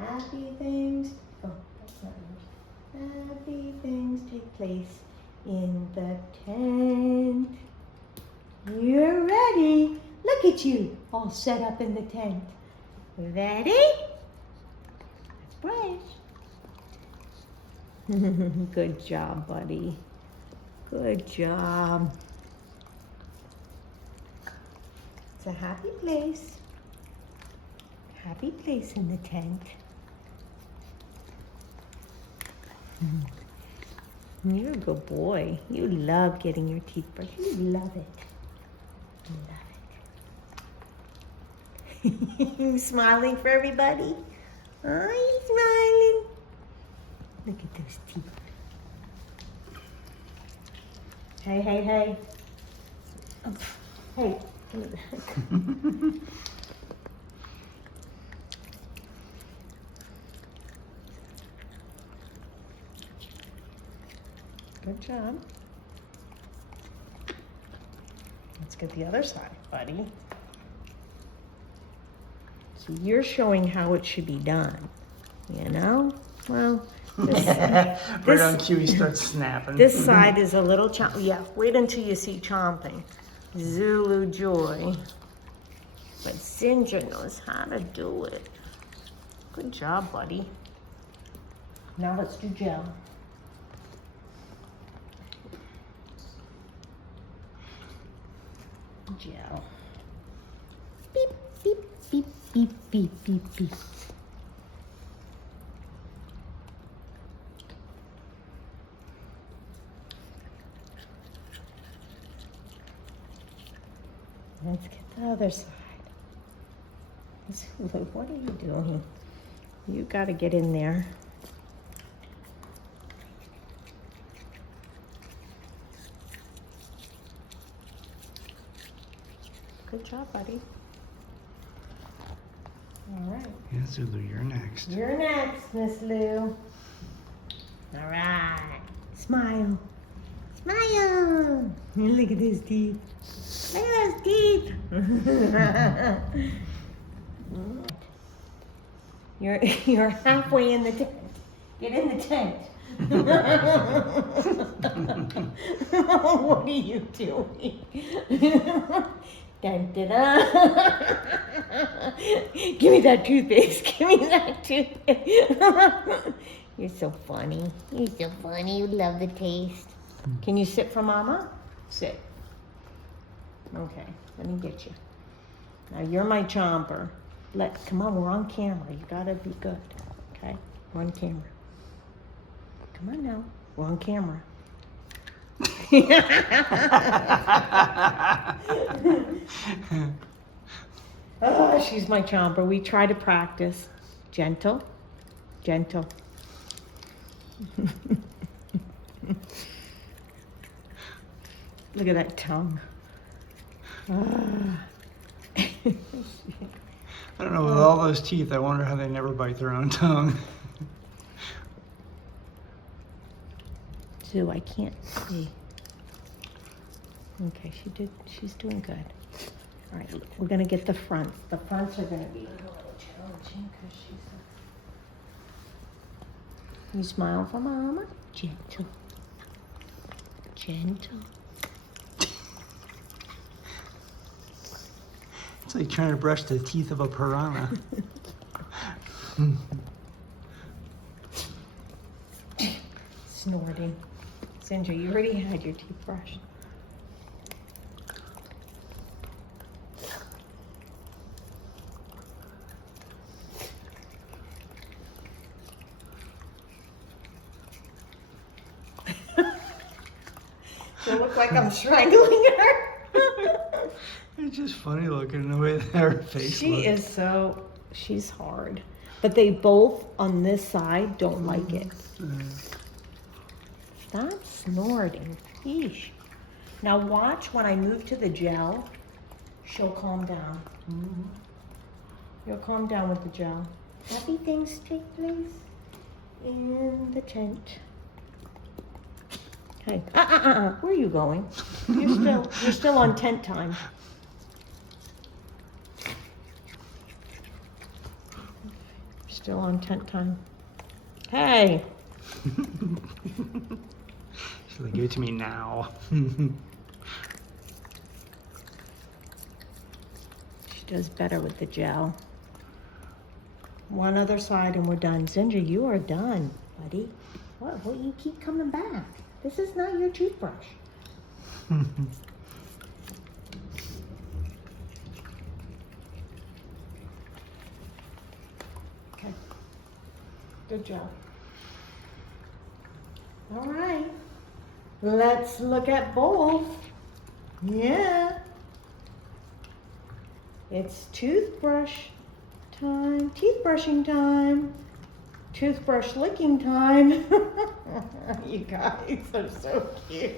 Happy things, oh, that's not yours. Happy things take place in the tent. You're ready. Look at you, all set up in the tent. Ready? Let's brush. Good job, buddy. Good job. It's a happy place. Happy place in the tent. You're a good boy. You love getting your teeth brushed. You love it. You love it. You smiling for everybody? Oh, you smiling. Look at those teeth. Hey, hey, hey. Oh, hey. Good job. Let's get the other side, buddy. So you're showing how it should be done, you know? Well, right on cue, he starts snapping. This side is a little yeah, wait until you see chomping. Zulu joy. But Ginger knows how to do it. Good job, buddy. Now let's do gel. Gel. Beep, beep, beep, beep, beep, beep, beep. Let's get the other side. Zulu, what are you doing? You got to get in there. Good job, buddy. All right. Yeah, Zulu, you're next. You're next, Miss Lou. All right. Smile. Smile. Look at those teeth. Look at those teeth. You're halfway in the tent. Get in the tent. What are you doing? Dun, dun, dun. Give me that toothpaste. Give me that toothpaste. You're so funny. You're so funny. You love the taste. Can you sit for Mama? Sit. Okay, let me get you. Now you're my chomper. Come on, we're on camera. You gotta be good. Okay, we're on camera. Come on now, we're on camera. Oh, she's my chomper. We try to practice. Gentle, gentle. Look at that tongue. I don't know, with all those teeth, I wonder how they never bite their own tongue. Sue, I can't see. Okay, she's doing good. All right, we're gonna get the fronts. The fronts are gonna be a little challenging because you smile for Mama? Gentle. Gentle. It's like trying to brush the teeth of a piranha. Snorting. Sandra, you already had your teeth brushed. Does it look like I'm strangling her? It's just funny looking the way that her face looks. She's hard. But they both on this side don't like it. Stop snorting. Yeesh. Now watch when I move to the gel, she'll calm down. You'll calm down with the gel. Happy things take place in the tent. Hey, where are you going? You're still on tent time. Still on tent time. Hey. She's like, give it to me now. She does better with the gel. One other side and we're done. Zinja, you are done, buddy. What you keep coming back? This is not your toothbrush. Okay. Good job. All right. Let's look at both. Yeah. It's toothbrush time, teeth brushing time, toothbrush licking time. You guys are so cute.